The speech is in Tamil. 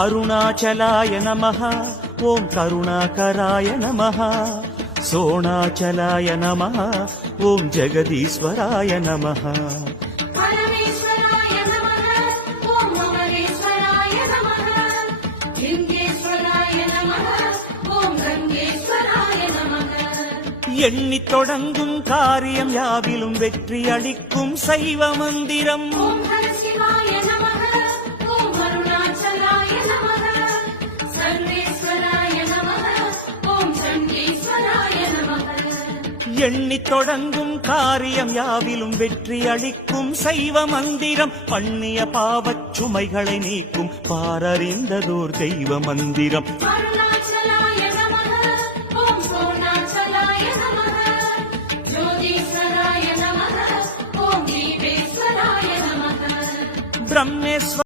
அருணாச்சலாய நமः ஓம் கருணாகராய நமः சோணாச்சலாய நமः ஓம் ஜெகதீஸ்வராய நமः பரமேஸ்வராய நமः ஓம் அமரேஸ்வராய நமः லிங்கேஸ்வராய நமः ஓம் கங்கேஸ்வராய நமः எண்ணித் தொடங்கும் காரியம் யாவிலும் வெற்றி அளிக்கும் சைவ மந்திரம் ஓம் ஹர சிவாய நமः ஓம் அருணாச்சலாய நமः சர்வேஸ்வராய நமः ஓம் சண்டீஸ்வராய நமः எண்ணித் தொடங்கும் காரியம் யாவிலும் வெற்றி அளிக்கும் சைவ மந்திரம் பண்ணிய பாவச் சுமைகளை நீக்கும் பாரறிந்ததோர் தெய்வ மந்திரம் அருணாச்சலாய நமः ஓம் சோணாச்சலாய நமः ஜோதீஸ்வராய நமः ஓம் தீபேஸ்வராய நமः பிரம்மேஸ்வர